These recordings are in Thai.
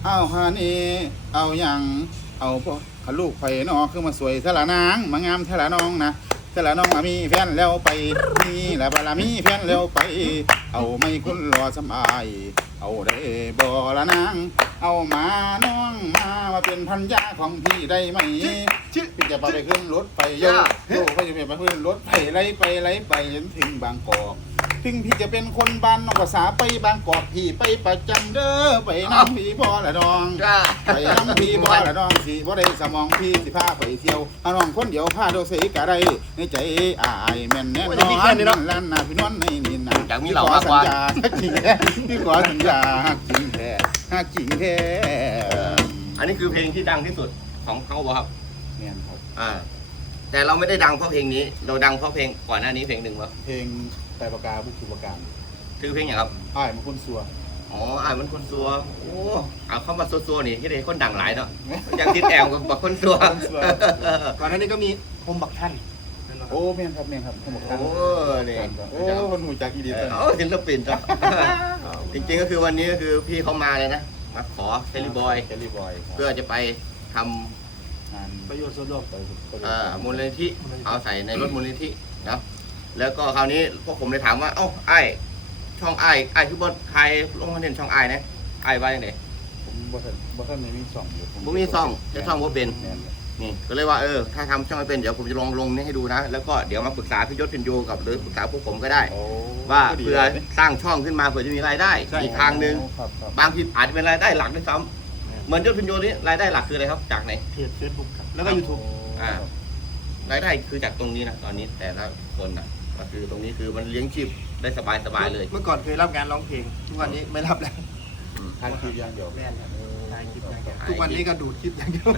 เอาฮานี่เอาอย่างเอาพวกขลูกไฟนอคือมาสวยเทละนางมางามเทละน้องนะเทละน้องมีแฟนแล้วไปนี่แหละบาลามีแฟนแล้วไปเอาไม่คุณรอสบายเอาได้บ่ละนางเอามาน้องมาเป็นพันยาของพี่ได้ไหมพี่จะไปขึ้นรถไฟโยไปจะไปขึ้นรถไฟไล่ไปจนถึงบางกอกถึงพี่จะเป็นคนบ้านนอกภาษาไปบางกอกพี่ไปประจำเด้อไปน้ำพี่บ่ละน้องไปน้ำพี่บ่ละน้องสิบ่ได้สมองพี่สิพาไปเที่ยวเอาน้องคนเดียวพาโดเสกะไรในใจอายแม่นแน่นอนลั่นนาพี่นอนในนี่นะอยากมีเหล่ามากกว่าจริงแท้พี่ขอสัญญาจริงแท้จริงแท้อันนี้คือเพลงที่ดังที่สุดของเขาบ่ครับแม่นครับแต่เราไม่ได้ดังเพราะเพลงนี้ เราดังเพราะเพลงก่อนหน้านี้เพลงหนึ่งวะเพลงไตรปากาบุกสุปการคือเพลงอย่างครับอ้ายมันคนซัวอ๋อมันคนซัวโอ้เข้ามาซัวนี่ที่ได้คนดังหลายเนาะยังติดแอมกับบอกคนซัวก่อนหน้านี้ก็มีคมบักท่านโอ้แม่นครับผมบอกกันโอ้นี่โอ้คนหูจักอีดีตันศิลปินจ้ะจริงๆก็คือวันนี้ก็คือพี่เขามาเลยนะมาขอเทลิบอยแคลรี่บอยเพื่อจะไปทำงานประโยชน์ส่วนรวมมูลนิธิเอาใส่ในรถมูลนิธินะแล้วก็คราวนี้พวกผมเลยถามว่าเอ้าไอ้ช่องไอ้คือบทใครลงมาเด่นช่องไอ้นะไอ้ว่าอย่างไรผมบ่ทันไม่มีช่องอยู่ผมมีซ่องจะซ่องว่าเป็นแม่นนี่ก็เลยว่าถ้าทำช่องไม่เป็นเดี๋ยวผมจะลงนี่ให้ดูนะแล้วก็เดี๋ยวมาปรึกษาพี่ยศพินโยกับหรือปรึกษาพวกผมก็ได้โอ้ว่าเพื่อสร้างช่องขึ้นมาเพื่อจะมีรายได้อีกทางหนึ่งบางทีอาจจะเป็นรายได้หลักด้วยซ้ำเหมือนยศพินโยนี่รายได้หลักคืออะไรครับจากไหนเพจเฟซบุ๊กครับแล้วก็ยูทูบรายได้คือจากตรงนี้นะตอนนี้แต่ละคนนะก็คือตรงนี้คือมันเลี้ยงชีพได้สบายเลยเมื่อก่อนเคยรับงานร้องเพลงทุกวันนี้ไม่รับแล้วทางคลิปอย่างเดียวแม่นครับถ่ายคลิปอย่างเดียวทุกวันนี้ก็ดูดคลิปอย่างเดียว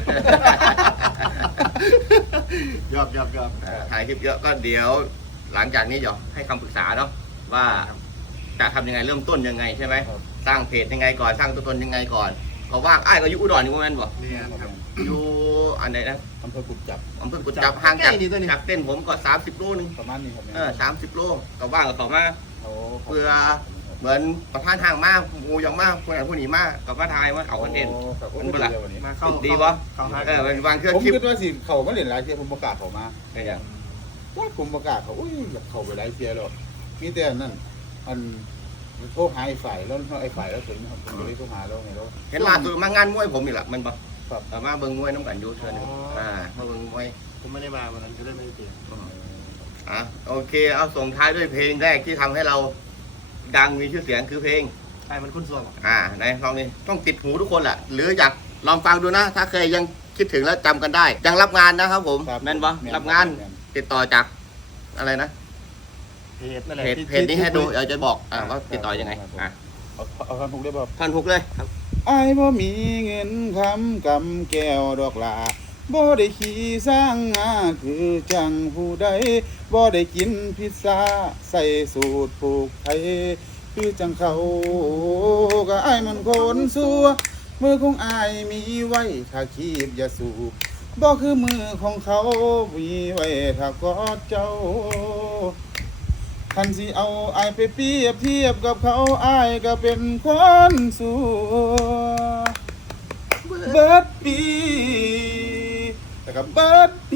ยอบถ่ายคลิปเยอะก็เดี๋ยวหลังจากนี้เดี๋ยวให้คำปรึกษาเนาะว่าจะทำยังไงเริ่มต้นยังไงใช่ไหมสร้างเพจยังไงก่อนสร้างตัวตนยังไงก่อนเขาว่างไอ้ก็อยู่อุดรนี่โมเมนต์บ่เนี่ยครับอยู่อันไหนนะอำเภอกุดจับอำเภอกุดจับห่างจากใกล้ดีตัวนี้จากเต้นผมก็30 โลนึงประมาณนี้ครับ 30 โลก็ว่างกับเขามาเขาเพื่อเหมือนประธานทางมากงูยังมากคนไหนผู้หนีมากกับว่าทายว่าเอาคอนเทนต์มันเป็นไรวันนี้มาเข้าดีปะเข้าหาเป็นวางเครื่องผมคลิปคิดว่าสิเขามาเล่นหลายเที่ยผมประกาศเขามาอะไรอย่างว่าผมประกาศเขาอุ้ยอยากเข้าไปหลายเที่ยแล้วมีแต่นั่นอันโทรหาไอ้ฝ่ายแล้วไอ้ฝ่ายแล้วถึงผมก็เลยโทรหาแล้วไงแล้วเห็นล่าสุดมางานมวยผมอีกละมันปะครับมาเบิ่งมวยน้ำกันอยู่เทื่อนึงมาเบิ่งมวยผมไม่ได้มาวันนั้นก็เลยไม่ได้เปลี่ยนโอเคเอาส่งท้ายด้วยเพลงแรกที่ทำให้เราดังมีชื่อเสียงคือเพลงใช่มันคุ้นส่วนในลองนี่ต้องติดหูทุกคนแหละหรืออยากลองฟังดูนะ ถ้าเคยยังคิดถึงแล้วจำกันได้ ยังรับงานนะครับผมแม่นปะรับงานติดต่อจากอะไรนะเพจนั่นแหละเพจนี้ให้ดูเดี๋ยวจะบอกว่าติดต่อยังไงเอาคำพูดได้ป่ะท่อนฮุกเลยครับไอ้บ่มีเงินคำกำแก้วดอกลาบ่ได้ขี่สร้างงาคือจังผู้ใดบ่ได้กินพิซซ่าใส่สูตรผูกไทยคือจังเขาก็ไอ้มันคนสัวมือของไอ้มีไว้ถ้าคีบอย่าสูบบ่คือมือของเขามีไว้ถ้ากอดเจ้าคันสิเอาไอ้ไปเปรียบเทียบกับเขาไอ้ก็เป็นคนสัวเบิดปีแต่กับเบิดปี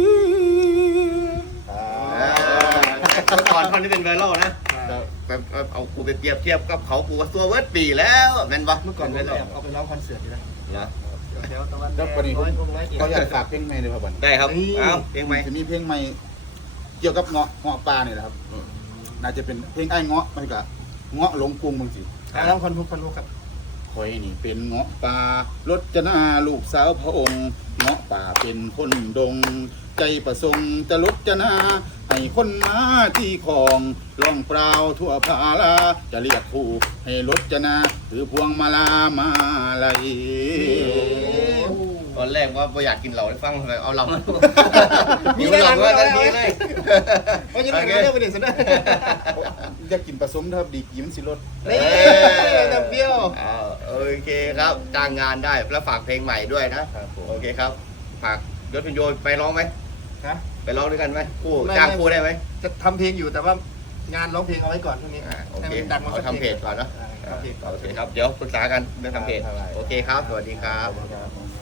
เมื่อก่อนท่อนนี้เป็นไวรัลนะแบบเอากูไปเปรียบเทียบกับเขากูว่าตัวเวิร์ดปีแล้วแม่นปะเมื่อก่อนไวรัลเอาไปร้องคอนเสิร์ตอยู่นะเหรอแถวตะวันแล้ววันนี้ร้อยองค์ร้อยเอ็ดเขาอยากฝากเพลงใหม่เลยครับวันได้ครับเอาเพลงไหมจะมีเพลงใหม่เกี่ยวกับเงาะปลาเนี่ยแหละครับน่าจะเป็นเพลงไอ้เงาะมันก็เงาะหลงกรุงบางสิร้องคอนพุกครับคอยนี่เป็นเงาะป่ารจนาลูกสาวพระองค์เงาะป่าเป็นคนดง ใจประสงค์จะลดจนาให้คนมาที่ของล่องเปล่าทั่วภาลาจะเรียกคู่ให้ลดจนาถือพวงมาลามาลัยตอนแรกว่าไม่อยากกินเหล้าให้ฟังเลยเอาเหล้ามามีเหล้าว่ากันดีเลยเพราะฉะนั้นเรื่องประเด็นสุดนะจะกินผสมครับดีกินสิรสนี่น้ำเปรี้ยวโอเคครับจ้างงานได้แล้วฝากเพลงใหม่ด้วยนะโอเคครับฝากยศพินโยไปร้องไหมฮะไปร้องด้วยกันไหมคู่จ้างคู่ได้ไหมจะทำเพลงอยู่แต่ว่างานร้องเพลงเอาไว้ก่อนช่วงนี้โอเคให้มันดังมาสักเอาทำเพจก่อนเนอะใช่ทำเพจก่อนโอเคครับ เดี๋ยวปรึกษากันเรื่องทำเพจโอเคครับ สวัสดีครับครับ